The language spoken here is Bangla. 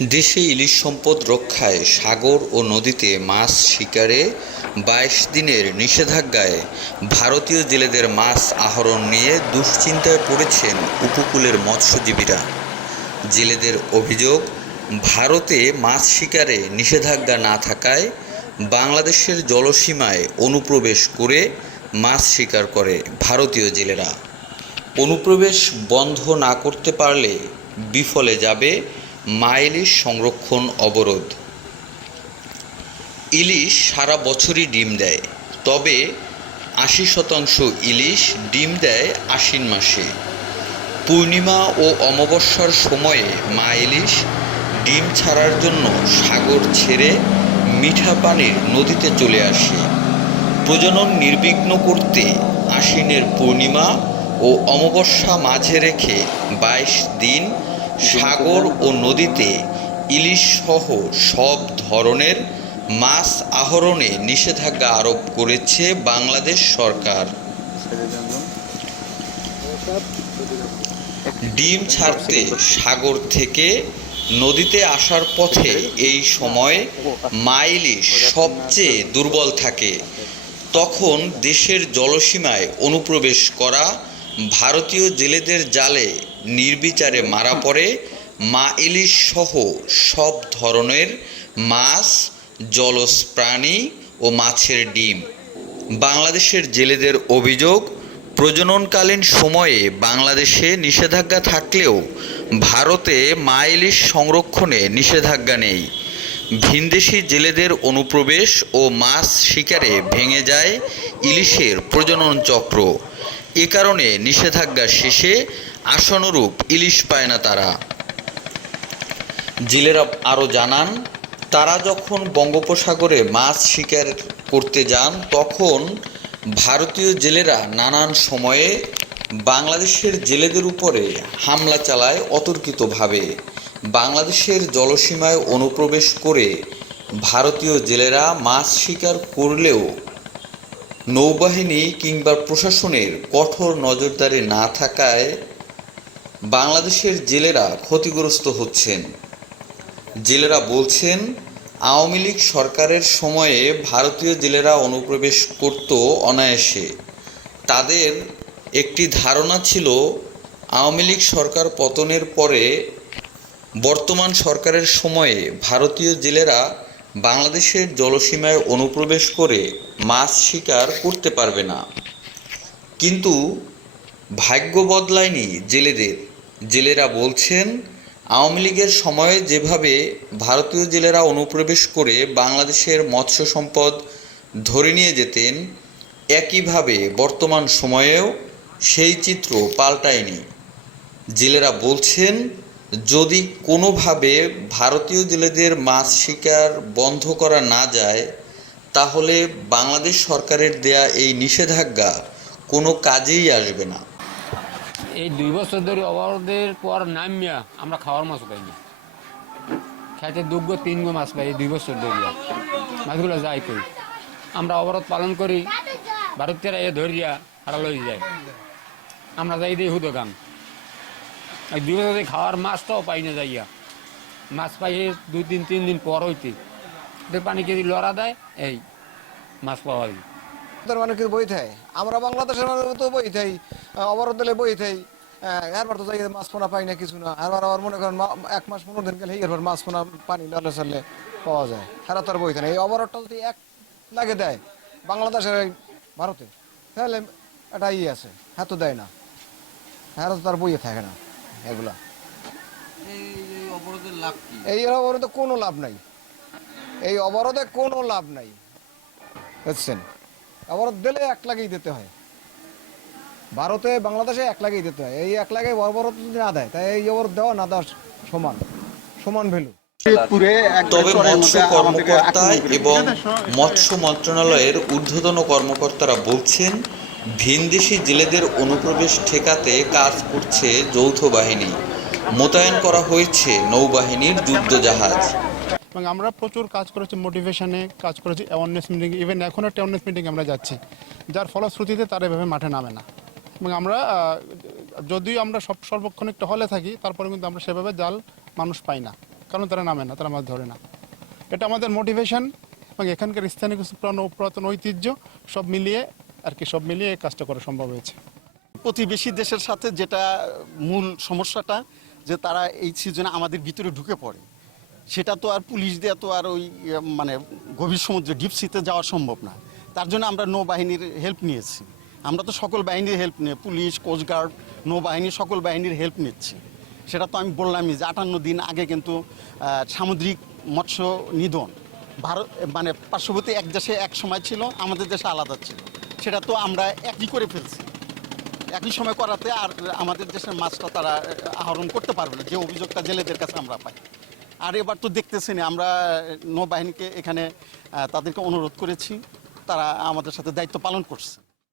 দেশে ইলিশ সম্পদ রক্ষায় সাগর ও নদীতে মাছ শিকারে বাইশ দিনের নিষেধাজ্ঞায় ভারতীয় জেলেদের মাছ আহরণ নিয়ে দুশ্চিন্তায় পড়েছেন উপকূলের মৎস্যজীবীরা। জেলেদের অভিযোগ, ভারতে মাছ শিকারে নিষেধাজ্ঞা না থাকায় বাংলাদেশের জলসীমায় অনুপ্রবেশ করে মাছ শিকার করে ভারতীয় জেলেরা। অনুপ্রবেশ বন্ধ না করতে পারলে বিফলে যাবে মাইলিশ সংরক্ষণ অবরোধ। ইলিশ সারা বছরই ডিম দেয়, তবে আশি শতাংশ ইলিশ ডিম দেয় আশ্বিন মাসে। পূর্ণিমা ও অমাবস্যার সময়ে মা ইলিশ ডিম ছাড়ার জন্য সাগর ছেড়ে মিঠা পানির নদীতে চলে আসে। প্রজনন নির্বিঘ্ন করতে আশ্বিনের পূর্ণিমা ও অমাবস্যা মাঝে রেখে বাইশ দিন সাগর ও নদীতে ইলিশ সহ সব ধরনের মাছ আহরণে নিষেধাজ্ঞা আরোপ করেছে বাংলাদেশ সরকার। ডিম ছাড়তে সাগর থেকে নদীতে আসার পথে এই সময় মাইলিশ সবচেয়ে দুর্বল থাকে। তখন দেশের জলসীমায় অনুপ্রবেশ করা ভারতীয় জেলেদের জালে নির্বিচারে মারা পড়ে, মা ইলিশ সহ সব ধরনের মাছ, জলজ প্রাণী ও মাছের ডিম। বাংলাদেশের জেলেদের অভিযোগ, প্রজননকালীন সময়ে বাংলাদেশে নিষেধাজ্ঞা থাকলেও ভারতে মা ইলিশ সংরক্ষণে নিষেধাজ্ঞা নেই। ভিনদেশি জেলেদের অনুপ্রবেশ ও মাছ শিকারে ভেঙে যায় ইলিশের প্রজনন চক্র। এ কারণে নিষেধাজ্ঞা শেষে আশানুরূপ ইলিশ পায় না তারা। জেলেরা আরও জানান, তারা যখন বঙ্গোপসাগরে মাছ শিকার করতে যান, তখন ভারতীয় জেলেরা নানান সময়ে বাংলাদেশের জেলেদের উপরে হামলা চালায় অতর্কিতভাবে। বাংলাদেশের জলসীমায় অনুপ্রবেশ করে ভারতীয় জেলেরা মাছ শিকার করলেও নৌবাহিনী কিংবা প্রশাসনের কঠোর নজরদারি না থাকায় বাংলাদেশের জেলেরা ক্ষতিগ্রস্ত হচ্ছেন। জেলেরা বলছেন, আওয়ামী লীগ সরকারের সময়ে ভারতীয় জেলেরা অনুপ্রবেশ করত অনায়াসে। তাদের একটি ধারণা ছিল, আওয়ামী লীগ সরকার পতনের পরে বর্তমান সরকারের সময়ে ভারতীয় জেলেরা বাংলাদেশের জলসীমায় অনুপ্রবেশ করে মাছ শিকার করতে পারবে না। কিন্তু ভাগ্য বদলায়নি জেলেদের। জেলেরা বলছেন, আওয়ামী লীগের সময়ে যেভাবে ভারতীয় জেলেরা অনুপ্রবেশ করে বাংলাদেশের মৎস্য সম্পদ ধরে নিয়ে যেতেন, একইভাবে বর্তমান সময়েও সেই চিত্র পাল্টায়নি। জেলেরা বলছেন যদি কোনোভাবে ভারতীয় জেলেদের মাছ শিকার বন্ধ করা না যায়, তাহলে বাংলাদেশ সরকারের দেয়া এই নিষেধাজ্ঞা কোনো কাজেই আসবে না। এই দুই বছর ধরে অবরোধের পর নামিয়া আমরা খাওয়ার মাছ পাইনি খাইতে দুগ্গ তিন গো মাছ পাই দুই বছর ধরে। মাছগুলো যাই কই? আমরা অবরোধ পালন করি ভারতীয়রা এ ধরিয়া হারা লই যায়। আমরা যাই দিই হুদো গান এই দুই বছর খাওয়ার মাছটাও পাই না যাইয়া। মাছ পাই দুই দিন, তিন দিন পর হইতে। পানি কেজি লড়া দেয়, এই মাছ পাওয়া যায় তার মানে কি বই থাই? আমরা বাংলাদেশের মানুষ তো বই থাই, অবরোধ দিলে বই থাই। এরবার তো যাই মাছ পোনা পাই না কিছু না। এরবার আবার মনে করেন এক মাস পনেরো দিন গেলে এরবার মাছ পোনা পানি লালে চালে পাওয়া যায়। হেরা আর বই না। এই অবরোধটা যদি এক লাগে দেয় বাংলাদেশের ভারতে, তাহলে এটা ই আছে হ্যাঁ তো দেয় না। হ্যাঁ তো তার বইয়ে থাকে না। এগুলা। এই অবরোধে কোনো লাভ নাই। এই অবরোধে কোনো লাভ নাই। বুঝছেন? অবরোধ দিলে এক লাগেই দিতে হয়। ভারতে বাংলাদেশে এক লাগেই দিতে হয়। এই এক লাগে অবরোধ যদি না দেয় তাই এই অবরোধ দেওয়া না দেওয়া সমান। সমান ভ্যালু। তবে মৎস্য কর্মকর্তা এবং মৎস্য মন্ত্রণালয়ের ঊর্ধ্বতন কর্মকর্তারা বলছেন ভিনদেশি জেলেদের অনুপ্রবেশ ঠেকাতে কাজ করছে যৌথ বাহিনী। মোতায়েন করা হয়েছে নৌবাহিনীর যুদ্ধজাহাজ। এবং আমরা প্রচুর কাজ করেছি মোটিভেশনে, কাজ করেছি অ্যাওয়ারনেস মিটিং ইভেন এখন একটা অ্যাওয়ারনেস মিটিং আমরা যাচ্ছি। যার ফলশ্রুতিতে তারা এভাবে মাঠে নামে না। এবং আমরা যদিও আমরা সব সর্বক্ষণ একটা হলে থাকি তারপরে কিন্তু আমরা সেভাবে জাল মানুষ পাই না। কারণ তারা নামে না, তারা মাছ ধরে না। এটা আমাদের মোটিভেশন এবং এখানকার স্থানীয় কিছু পুরাতন ঐতিহ্য সব মিলিয়ে আর কি সব মিলিয়ে কাজটা করা সম্ভব হয়েছে। প্রতিবেশী দেশের সাথে যেটা মূল সমস্যাটা, যে তারা এই সিজনে আমাদের ভিতরে ঢুকে পড়ে। সেটা তো আর পুলিশ দিয়ে তো আর ওই মানে গভীর সমুদ্রে ডিপসিতে যাওয়া সম্ভব না। তার জন্য আমরা নৌবাহিনীর হেল্প নিয়েছি। আমরা তো সকল বাহিনীর হেল্প নিয়ে, পুলিশ কোস্টগার্ড নৌবাহিনী, সকল বাহিনীর হেল্প নিচ্ছি। সেটা তো আমি বললামই যে আটান্ন দিন আগে কিন্তু সামুদ্রিক মৎস্য নিধন ভারত মানে পার্শ্ববর্তী এক দেশে এক সময় ছিল, আমাদের দেশে আলাদা ছিল। সেটা তো আমরা একই করে ফেলছি। একই সময় করাতে আর আমাদের দেশের মাছটা তারা আহরণ করতে পারবে না, যে অভিযোগটা জেলেদের কাছে আমরা পাই। আর এবার তো দেখতেছি না, আমরা নৌবাহিনীকে এখানে তাদেরকে অনুরোধ করেছি, তারা আমাদের সাথে দায়িত্ব পালন করছে।